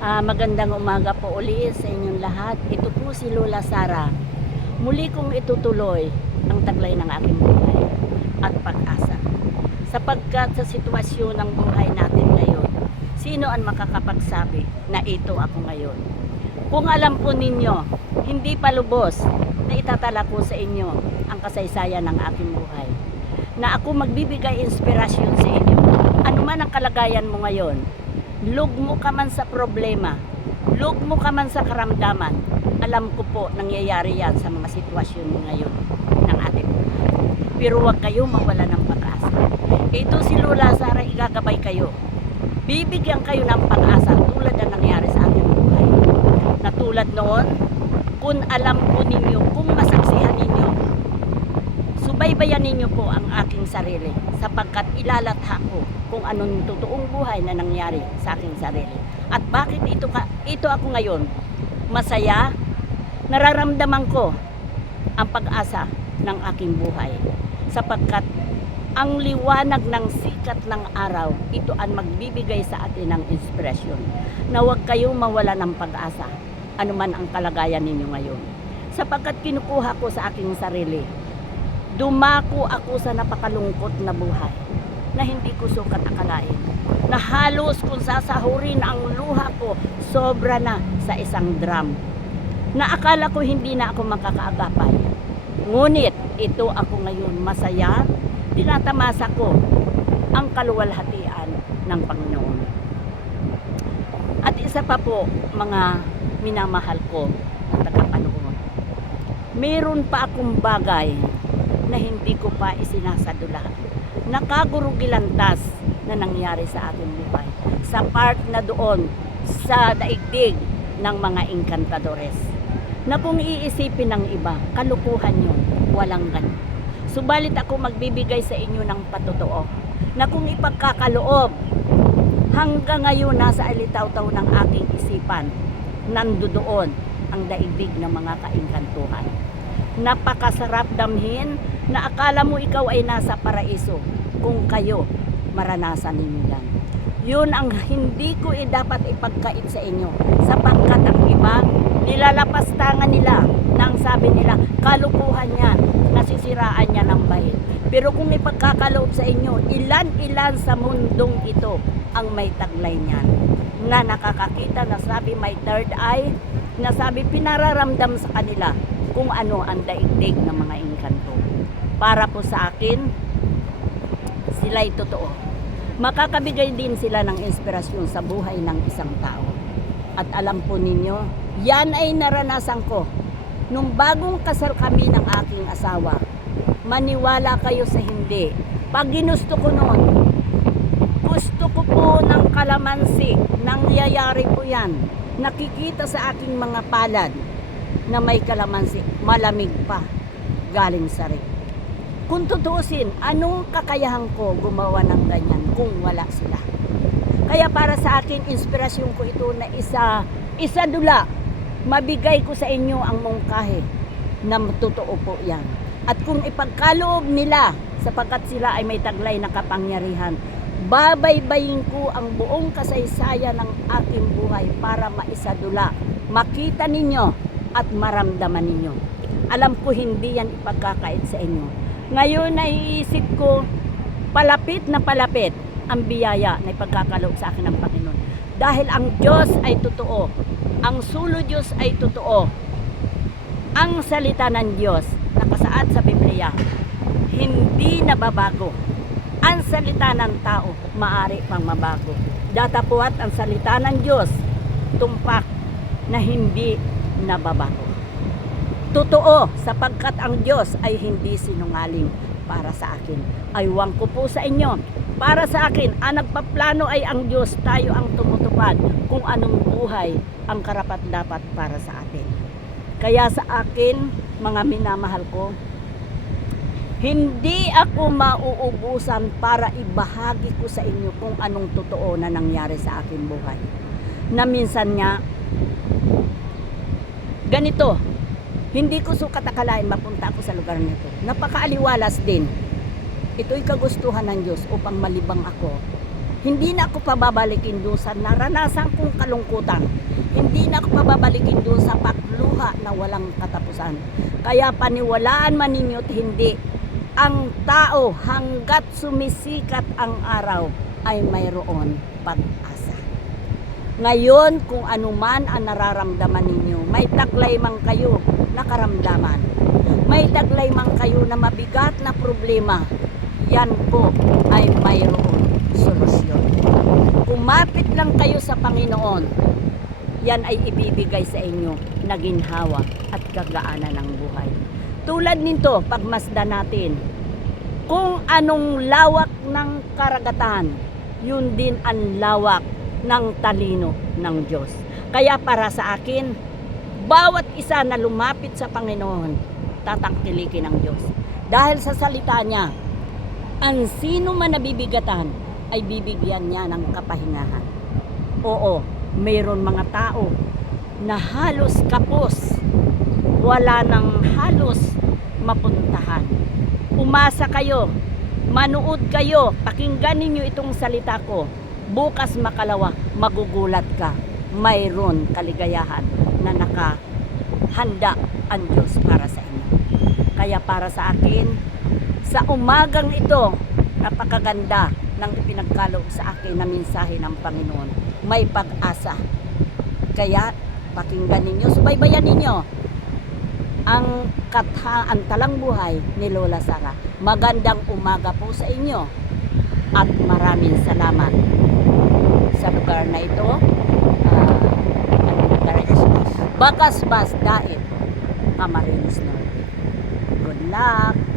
Magandang umaga po uli sa inyong lahat. Ito po si Lola Sara. Muli kong itutuloy ang taglay ng aking buhay at pag-asa. Sapagkat sa sitwasyon ng buhay natin ngayon, sino ang makakapagsabi na ito ako ngayon? Kung alam po ninyo, hindi pa lubos na itatala ko sa inyo ang kasaysayan ng aking buhay. Na ako magbibigay inspirasyon sa inyo. Ano man ang kalagayan mo ngayon, lugmo ka man sa problema, lugmo ka man sa karamdaman, alam ko po nangyayari yan sa mga sitwasyon ngayon ng ating buhay. Pero huwag kayo mawala ng pag-asa. Ito si Lola Sara, igagabay kayo. Bibigyan kayo ng pag-asa tulad na nangyari sa ating buhay. Na tulad noon, kung alam po ninyo, kung masaksihan ninyo, subaybayan ninyo po ang aking sarili sapagkat ilalatha ko kung anong totoong buhay na nangyari sa aking sarili. At bakit ito ako ngayon? Masaya, nararamdaman ko ang pag-asa ng aking buhay. Sapagkat ang liwanag ng sikat ng araw, ito ang magbibigay sa atin ng inspirasyon. Na huwag kayong mawala ng pag-asa, anuman ang kalagayan ninyo ngayon. Sapagkat kinukuha ko sa aking sarili, dumako ako sa napakalungkot na buhay na hindi ko sukat akalain. Na halos kung sasahurin ang luha ko, sobra na sa isang drum. Na akala ko hindi na ako makakaagapay. Ngunit ito ako ngayon masaya, tinatamasa ko ang kaluwalhatian ng Panginoon. At isa pa po, mga minamahal ko na tagapanood. Meron pa akong bagay na hindi ko pa isinasadula. Nakagurugilantas na nangyari sa ating buhay. Sa part na doon, sa daigdig ng mga inkantadores. Na kung iisipin ng iba, kalukuhan yun, walang ganun. Subalit ako magbibigay sa inyo ng patotoo. Na kung ipagkakaloob, hanggang ngayon nasa alitaw-taw ng aking isipan, nandoon ang daigdig ng mga kaingkantuhan. Napakasarap damhin na akala mo ikaw ay nasa paraiso kung kayo maranasan ninyo yan. Yun ang hindi ko dapat ipagkait sa inyo sapagkat ang iba nilalapastangan nila nang sabi nila kalukuhan yan, nasisiraan niya ng bahid. Pero kung ipagkakaloob sa inyo, ilan-ilan sa mundong ito ang may taglay niyan na nakakakita, na sabi may third eye, na sabi pinararamdam sa kanila kung ano ang daigdig ng mga engkanto. Para po sa akin, sila'y totoo. Makakabigay din sila ng inspirasyon sa buhay ng isang tao. At alam po ninyo, yan ay naranasan ko. Nung bagong kasal kami ng aking asawa, maniwala kayo sa hindi. Pag ginusto ko noon, gusto ko po ng kalamansi, nangyayari po yan. Nakikita sa aking mga palad na may kalamansi, malamig pa, galing sa rep. Kung tutuusin, anong kakayahan ko gumawa ng ganyan kung wala sila? Kaya para sa akin, inspirasyon ko ito na isa dula, mabigay ko sa inyo ang mungkahi na totoo po yan. At kung ipagkaloob nila, sapagkat sila ay may taglay na kapangyarihan, babaybayin ko ang buong kasaysayan ng aking buhay para maisadula, makita ninyo at maramdaman ninyo. Alam ko hindi yan ipagkakait sa inyo. Ngayon naiisip ko, palapit na palapit ang biyaya na ipagkakaloob sa akin ng Panginoon. Dahil ang Diyos ay totoo. Ang sulo Diyos ay totoo. Ang salita ng Diyos nakasaad sa Biblia, hindi nababago. Ang salita ng tao, maaari pang mabago. Datapuat ang salita ng Diyos, tumpak na hindi nababago. Totoo, sapagkat ang Diyos ay hindi sinungaling para sa akin. Aywang ko po sa inyo, para sa akin, ang nagpaplano ay ang Diyos, tayo ang tumutupad kung anong buhay ang karapat-dapat para sa atin. Kaya sa akin, mga minamahal ko, hindi ako mauubusan para ibahagi ko sa inyo kung anong totoo na nangyari sa aking buhay. Na minsan nga, ganito, hindi ko sukat akalain mapunta ako sa lugar nito. Napakaaliwalas din. Ito'y kagustuhan ng Diyos upang malibang ako Hindi na ako pababalikin doon sa naranasan kong kalungkutan. Hindi na ako pababalikin doon sa pagluha na walang katapusan. Kaya paniwalaan man ninyo't hindi, ang tao hanggat sumisikat ang araw ay mayroon pag-asa. Ngayon, kung anuman ang nararamdaman ninyo, may taglay man kayo na karamdaman, may taglay man kayo na mabigat na problema, yan po ay mayroon solusyon. Kumapit lang kayo sa Panginoon, yan ay ibibigay sa inyo na ginhawa at kagaanan ng buhay. Tulad nito, pagmasdan natin, kung anong lawak ng karagatan, yun din ang lawak ng talino ng Diyos. Kaya para sa akin, bawat isa na lumapit sa Panginoon, tatangkilikin ng Diyos. Dahil sa salita niya, ang sino man nabibigatan ay bibigyan niya ng kapahingahan. Oo, mayroon mga tao na halos kapos, wala nang halos mapuntahan. Umasa kayo, manood kayo, pakinggan ninyo itong salita ko. Bukas makalawa, magugulat ka. Mayroon kaligayahan na nakahanda ang Diyos para sa inyo. Kaya para sa akin, sa umagang ito, napakaganda ng ipinagkaloob sa akin na mensahe ng Panginoon. May pag-asa. Kaya pakinggan ninyo, subaybayan ninyo ang talang buhay ni Lola Sara. Magandang umaga po sa inyo at maraming salamat sa lugar na ito. Bagasbas Daet, Camarines Norte. Good luck!